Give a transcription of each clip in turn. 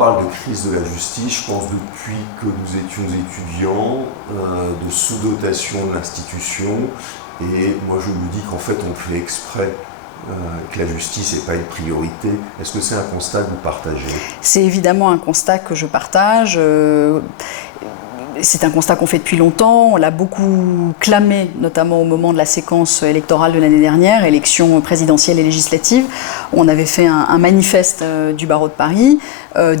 parle de crise de la justice, je pense depuis que nous étions étudiants, de sous-dotation de l'institution. Et moi je me dis qu'en fait on fait exprès que la justice n'est pas une priorité. Est-ce que c'est un constat que vous partagez? C'est évidemment un constat que je partage. C'est un constat qu'on fait depuis longtemps, on l'a beaucoup clamé, notamment au moment de la séquence électorale de l'année dernière, élections présidentielles et législatives. On avait fait un manifeste du barreau de Paris,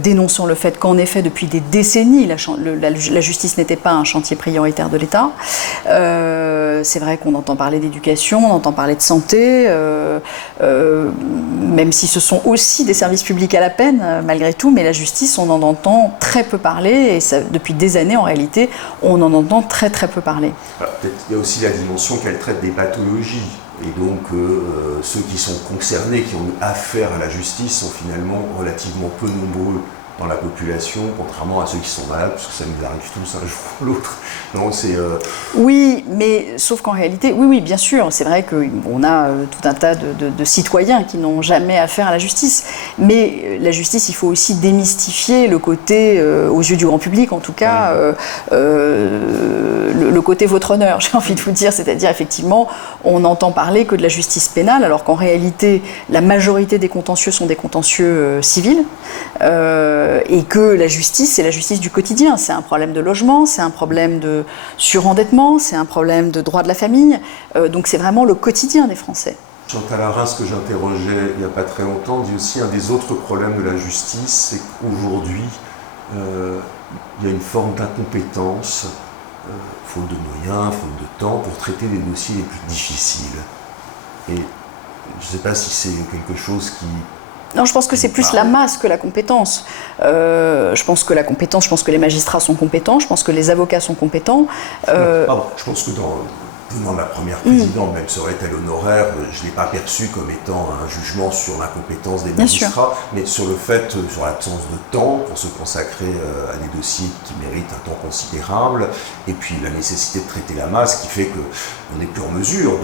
dénonçant le fait qu'en effet, depuis des décennies, la justice n'était pas un chantier prioritaire de l'État. C'est vrai qu'on entend parler d'éducation, on entend parler de santé, même si ce sont aussi des services publics à la peine, malgré tout, mais la justice, on en entend très peu parler, et ça, depuis des années, en réalité, on en entend très très peu parler. Alors, peut-être il y a aussi la dimension qu'elle traite des pathologies. Et donc, ceux qui sont concernés, qui ont eu affaire à la justice, sont finalement relativement peu nombreux dans la population, contrairement à ceux qui sont malades, parce que ça nous arrive tous un jour ou l'autre. Non, c'est, Oui, mais sauf qu'en réalité, oui, bien sûr, c'est vrai qu'on a tout un tas de citoyens qui n'ont jamais affaire à la justice. Mais la justice, il faut aussi démystifier le côté, aux yeux du grand public en tout cas, le côté votre honneur, j'ai envie de vous dire. C'est-à-dire, effectivement, on n'entend parler que de la justice pénale, alors qu'en réalité, la majorité des contentieux sont des contentieux civils. Et que la justice, c'est la justice du quotidien. C'est un problème de logement, c'est un problème de surendettement, c'est un problème de droit de la famille. Donc c'est vraiment le quotidien des Français. Chantal Arens, que j'interrogeais il n'y a pas très longtemps, dit aussi un des autres problèmes de la justice, c'est qu'aujourd'hui, il y a une forme d'incompétence, faute de moyens, faute de temps, pour traiter les dossiers les plus difficiles. Et je ne sais pas si c'est quelque chose qui... Non, je pense que c'est plus la masse que la compétence. Je pense que la compétence, je pense que les magistrats sont compétents, je pense que les avocats sont compétents. Pardon, je pense que venant de la première présidente, même serait-elle honoraire, je ne l'ai pas perçu comme étant un jugement sur l'incompétence des magistrats, mais sur le fait, sur l'absence de temps pour se consacrer à des dossiers qui méritent un temps considérable, et puis la nécessité de traiter la masse qui fait qu'on n'est plus en mesure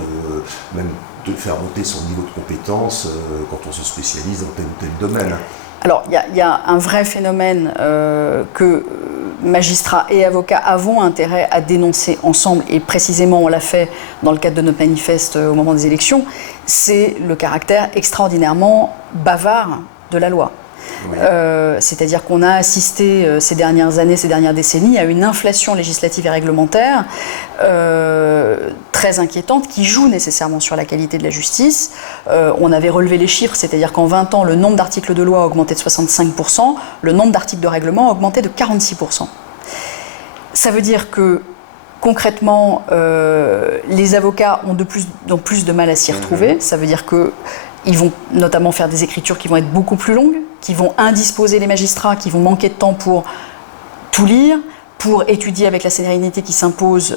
de faire monter son niveau de compétence quand on se spécialise dans tel ou tel domaine. Alors, il y a un vrai phénomène que magistrats et avocats avons intérêt à dénoncer ensemble, et précisément on l'a fait dans le cadre de notre manifeste au moment des élections, c'est le caractère extraordinairement bavard de la loi. Oui. C'est-à-dire qu'on a assisté ces dernières années, ces dernières décennies à une inflation législative et réglementaire très inquiétante qui joue nécessairement sur la qualité de la justice. On avait relevé les chiffres, c'est-à-dire qu'en 20 ans, le nombre d'articles de loi a augmenté de 65%, le nombre d'articles de règlement a augmenté de 46%. Ça veut dire que concrètement, les avocats ont plus de mal à s'y retrouver. Ça veut dire qu'ils vont notamment faire des écritures qui vont être beaucoup plus longues, qui vont indisposer les magistrats, qui vont manquer de temps pour tout lire, pour étudier avec la sérénité qui s'impose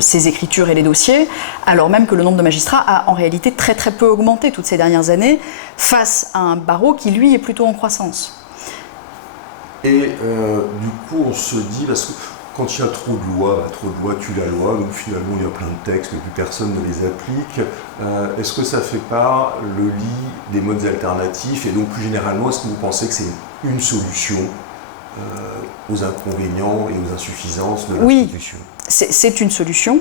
ces écritures et les dossiers, alors même que le nombre de magistrats a en réalité très très peu augmenté toutes ces dernières années, face à un barreau qui lui est plutôt en croissance. Et du coup on se dit, parce que quand il y a trop de lois tue la loi, donc finalement il y a plein de textes mais plus personne ne les applique. Est-ce que ça ne fait pas le lit des modes alternatifs, et donc plus généralement, est-ce que vous pensez que c'est une solution aux inconvénients et aux insuffisances de l'institution? Oui, c'est une solution,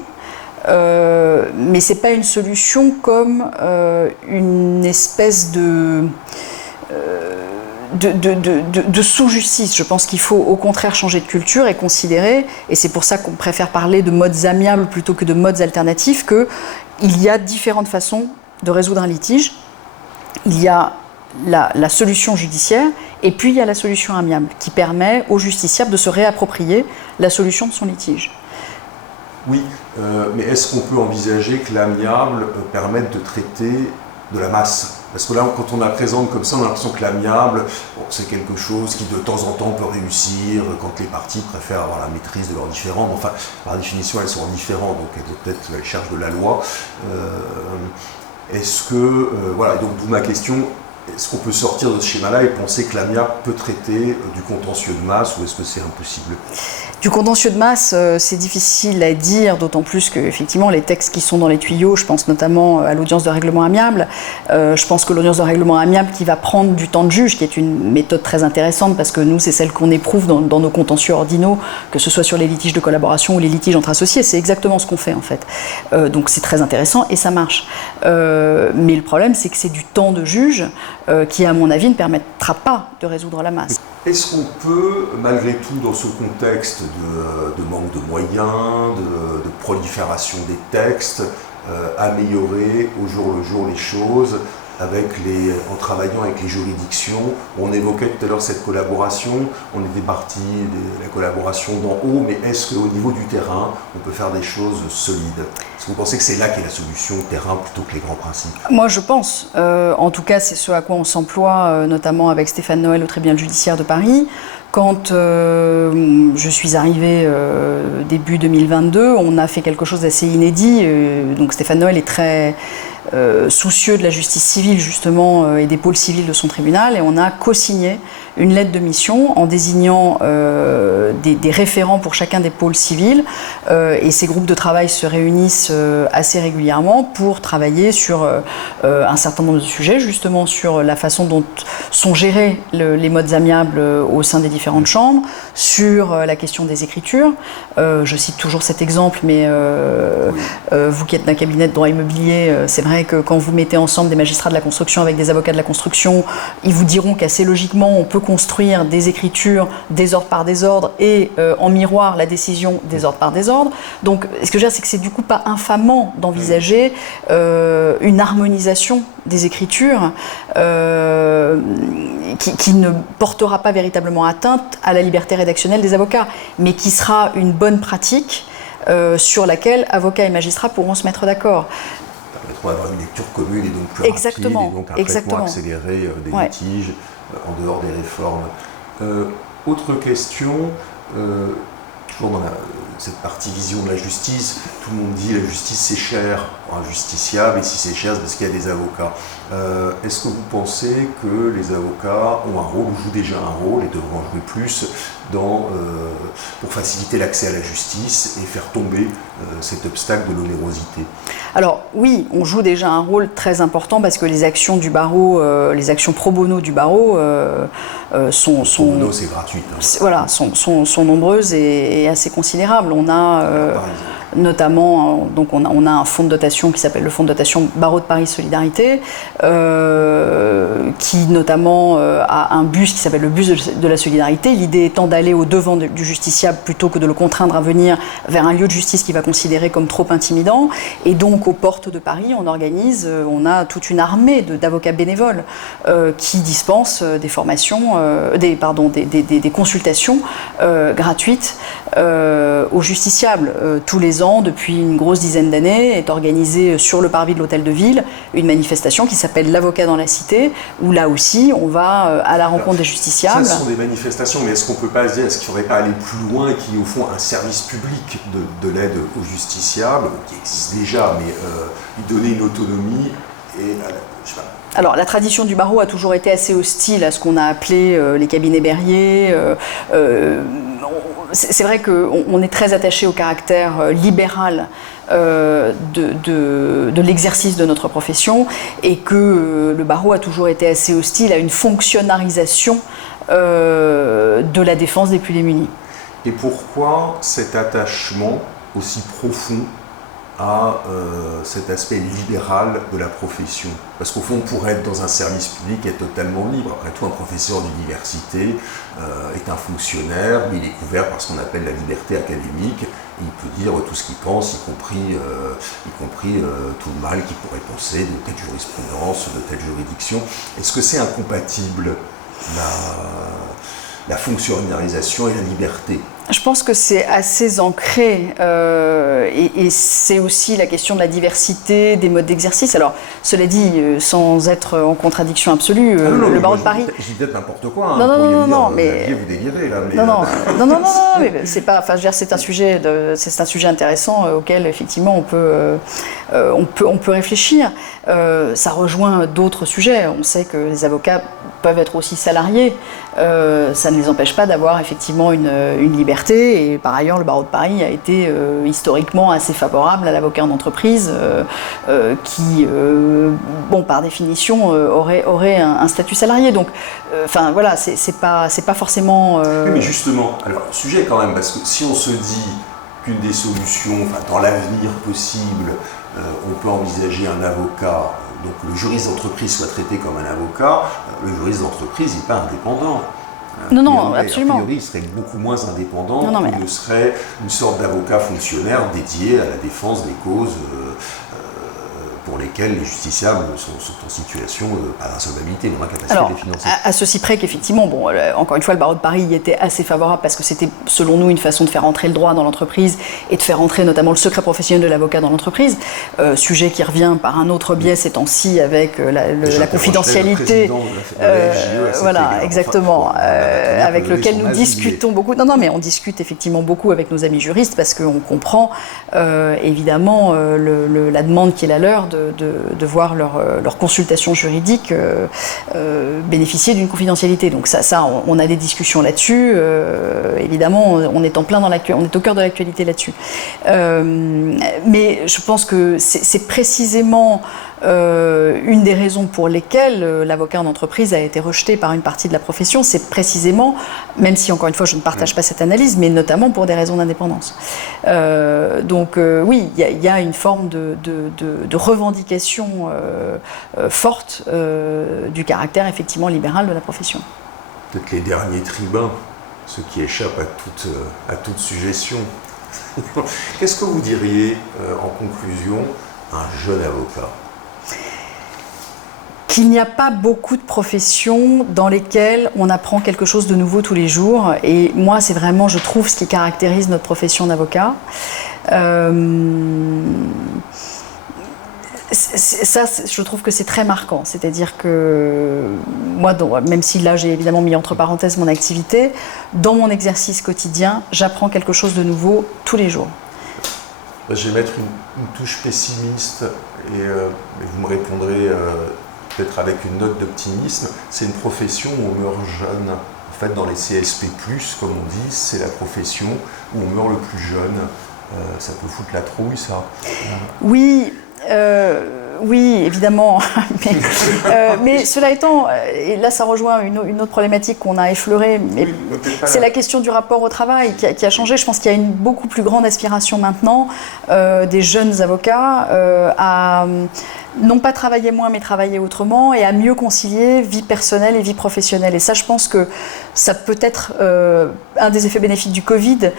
mais ce n'est pas une solution comme une espèce de sous-justice. Je pense qu'il faut au contraire changer de culture et considérer, et c'est pour ça qu'on préfère parler de modes amiables plutôt que de modes alternatifs, qu'il y a différentes façons de résoudre un litige. Il y a la solution judiciaire, et puis il y a la solution amiable, qui permet au justiciable de se réapproprier la solution de son litige. Oui, mais est-ce qu'on peut envisager que l'amiable permette de traiter de la masse? Parce que là, quand on la présente comme ça, on a l'impression que l'amiable, c'est quelque chose qui de temps en temps peut réussir quand les parties préfèrent avoir la maîtrise de leurs différends. Enfin, par définition, elles sont différentes, donc elles ont peut-être la charge de la loi. Est-ce que, voilà, donc d'où ma question, est-ce qu'on peut sortir de ce schéma-là et penser que l'amiable peut traiter du contentieux de masse ou est-ce que c'est impossible? Du contentieux de masse, c'est difficile à dire, d'autant plus que effectivement les textes qui sont dans les tuyaux, je pense notamment à l'audience de règlement amiable, je pense que l'audience de règlement amiable qui va prendre du temps de juge, qui est une méthode très intéressante parce que nous c'est celle qu'on éprouve dans nos contentieux ordinaux, que ce soit sur les litiges de collaboration ou les litiges entre associés, c'est exactement ce qu'on fait en fait. Donc c'est très intéressant et ça marche. Mais le problème c'est que c'est du temps de juge qui à mon avis ne permettra pas de résoudre la masse. Est-ce qu'on peut, malgré tout, dans ce contexte de manque de moyens, de prolifération des textes, améliorer au jour le jour les choses en travaillant avec les juridictions? On évoquait tout à l'heure cette collaboration, on était parti de la collaboration d'en haut, mais est-ce qu'au niveau du terrain, on peut faire des choses solides? Est-ce que vous pensez que c'est là qu'est la solution, le terrain, plutôt que les grands principes? Moi je pense, en tout cas c'est ce à quoi on s'emploie, notamment avec Stéphane Noël au tribunal judiciaire de Paris. Quand je suis arrivée début 2022, on a fait quelque chose d'assez inédit. Donc Stéphane Noël est très soucieux de la justice civile justement et des pôles civils de son tribunal, et on a co-signé une lettre de mission en désignant des référents pour chacun des pôles civils, et ces groupes de travail se réunissent assez régulièrement pour travailler sur un certain nombre de sujets, justement sur la façon dont sont gérés les modes amiables au sein des différentes chambres, sur la question des écritures. Je cite toujours cet exemple, mais vous qui êtes d'un cabinet de droit immobilier, c'est vrai que quand vous mettez ensemble des magistrats de la construction avec des avocats de la construction, ils vous diront qu'assez logiquement on peut construire des écritures désordre par désordre et en miroir la décision désordre par désordre. Donc ce que je veux dire, c'est que c'est du coup pas infamant d'envisager une harmonisation des écritures qui ne portera pas véritablement atteinte à la liberté rédactionnelle des avocats, mais qui sera une bonne pratique sur laquelle avocats et magistrats pourront se mettre d'accord. Permettra d'avoir une lecture commune et donc plus exactement, rapide, et donc un traitement accéléré des litiges en dehors des réformes. Autre question, toujours dans cette partie vision de la justice, tout le monde dit la justice c'est cher pour un justiciable, et si c'est cher c'est parce qu'il y a des avocats. Est-ce que vous pensez que les avocats ont un rôle, ou jouent déjà un rôle, et devront en jouer plus, pour faciliter l'accès à la justice et faire tomber cet obstacle de l'onérosité? Alors oui, on joue déjà un rôle très important parce que les actions du barreau, les actions pro bono du barreau sont pro bono, c'est gratuit. Voilà, sont nombreuses et assez considérables. On a notamment, donc on a un fonds de dotation qui s'appelle le fonds de dotation Barreau de Paris Solidarité, qui notamment a un bus qui s'appelle le bus de la solidarité. L'idée étant d'aller au devant du justiciable plutôt que de le contraindre à venir vers un lieu de justice qu'il va considérer comme trop intimidant. Et donc aux portes de Paris, on a toute une armée d'avocats bénévoles qui dispensent des formations, des consultations gratuites aux justiciables. Tous les ans, depuis une grosse dizaine d'années, est organisée sur le parvis de l'hôtel de ville une manifestation qui s'appelle l'avocat dans la cité, où là aussi on va à la rencontre des justiciables. Ce sont des manifestations, mais est-ce qu'on ne peut pas se dire, est-ce qu'il ne faudrait pas aller plus loin et qu'il y ait au fond un service public de l'aide aux justiciables, qui existe déjà, mais lui donner une autonomie et je sais pas. Alors, la tradition du barreau a toujours été assez hostile à ce qu'on a appelé les cabinets Berrier. C'est vrai qu'on est très attaché au caractère libéral de l'exercice de notre profession, et que le barreau a toujours été assez hostile à une fonctionnalisation de la défense des plus démunis. Et pourquoi cet attachement aussi profond à cet aspect libéral de la profession? Parce qu'au fond, pour être dans un service public, être totalement libre. Après tout, un professeur d'université est un fonctionnaire, mais il est couvert par ce qu'on appelle la liberté académique. Il peut dire tout ce qu'il pense, y compris tout le mal qu'il pourrait penser de telle jurisprudence, de telle juridiction. Est-ce que c'est incompatible, la fonctionnalisation et la liberté Je pense que c'est assez ancré et c'est aussi la question de la diversité des modes d'exercice. Alors, cela dit, sans être en contradiction absolue, le barreau de Paris... Je dis peut-être n'importe quoi. Non, mais... Vous délirez, là. Mais non, mais c'est pas... Enfin, je veux dire, c'est un sujet intéressant auquel, effectivement, on peut réfléchir. Ça rejoint d'autres sujets. On sait que les avocats peuvent être aussi salariés. Ça ne les empêche pas d'avoir effectivement une liberté. Et par ailleurs, le barreau de Paris a été historiquement assez favorable à l'avocat en entreprise qui, par définition, aurait un statut salarié. Donc, voilà, c'est pas forcément... Oui, mais justement, alors, sujet quand même, parce que si on se dit qu'une des solutions, dans l'avenir possible, on peut envisager un avocat, donc le juriste d'entreprise soit traité comme un avocat, le juriste d'entreprise n'est pas indépendant. Non, absolument. A priori, il serait beaucoup moins indépendant qu'il ne serait une sorte d'avocat fonctionnaire dédié à la défense des causes pour lesquelles les justiciables sont en situation, pas d'insolvabilité, mais d'incapacité financière. À ceci près qu'effectivement, encore une fois, le barreau de Paris y était assez favorable parce que c'était, selon nous, une façon de faire entrer le droit dans l'entreprise et de faire entrer notamment le secret professionnel de l'avocat dans l'entreprise. Sujet qui revient par un autre biais ces temps-ci avec la confidentialité. Voilà, exactement. Avec lequel nous discutons beaucoup. Non, mais on discute effectivement beaucoup avec nos amis juristes parce qu'on comprend évidemment la demande qui est la leur de voir leur consultation juridique bénéficier d'une confidentialité. Donc ça, on a des discussions là-dessus. Évidemment, on est en plein on est au cœur de l'actualité là-dessus. Mais je pense que c'est précisément une des raisons pour lesquelles l'avocat en entreprise a été rejeté par une partie de la profession, c'est précisément, même si encore une fois je ne partage pas cette analyse, mais notamment pour des raisons d'indépendance. Donc oui, il y a une forme de revendication forte du caractère effectivement libéral de la profession. Peut-être les derniers tribuns, ceux qui échappent à toute suggestion. Qu'est-ce que vous diriez en conclusion à un jeune avocat ? Qu'il n'y a pas beaucoup de professions dans lesquelles on apprend quelque chose de nouveau tous les jours. Et moi, c'est vraiment, je trouve, ce qui caractérise notre profession d'avocat. Ça, je trouve que c'est très marquant. C'est-à-dire que moi, même si là, j'ai évidemment mis entre parenthèses mon activité, dans mon exercice quotidien, j'apprends quelque chose de nouveau tous les jours. Je vais mettre une touche pessimiste et vous me répondrez... peut-être avec une note d'optimisme, c'est une profession où on meurt jeune. En fait, dans les CSP+, comme on dit, c'est la profession où on meurt le plus jeune. Ça peut foutre la trouille, ça. Oui, évidemment. Mais cela étant, et là ça rejoint une autre problématique qu'on a effleurée, mais c'est la question du rapport au travail qui a changé. Je pense qu'il y a une beaucoup plus grande aspiration maintenant des jeunes avocats à non pas travailler moins, mais travailler autrement et à mieux concilier vie personnelle et vie professionnelle. Et ça, je pense que ça peut être un des effets bénéfiques du Covid,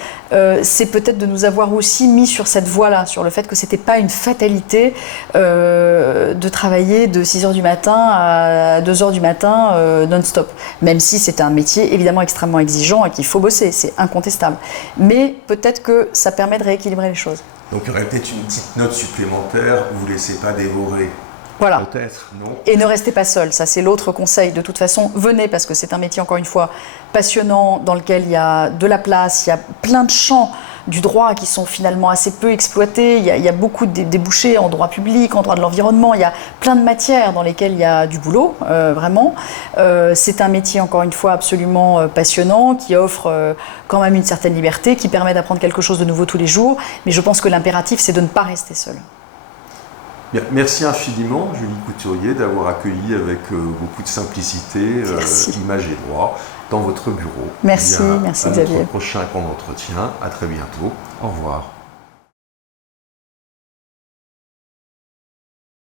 c'est peut-être de nous avoir aussi mis sur cette voie-là, sur le fait que c'était pas une fatalité de travailler de 6h du matin à 2h du matin non-stop. Même si c'est un métier évidemment extrêmement exigeant et qu'il faut bosser, c'est incontestable. Mais peut-être que ça permet de rééquilibrer les choses. Donc il y aurait peut-être une petite note supplémentaire, vous ne laissez pas dévorer. Voilà. Peut-être, non ? Et ne restez pas seul, ça c'est l'autre conseil. De toute façon, venez parce que c'est un métier, encore une fois, passionnant, dans lequel il y a de la place, il y a plein de champs du droit qui sont finalement assez peu exploités. Il y a beaucoup de débouchés en droit public, en droit de l'environnement. Il y a plein de matières dans lesquelles il y a du boulot, vraiment. C'est un métier, encore une fois, absolument passionnant, qui offre quand même une certaine liberté, qui permet d'apprendre quelque chose de nouveau tous les jours. Mais je pense que l'impératif, c'est de ne pas rester seul. Bien, merci infiniment, Julie Couturier, d'avoir accueilli avec beaucoup de simplicité Image et Droit dans votre bureau. Merci, merci Xavier. Notre prochain grand entretien. À très bientôt. Au revoir.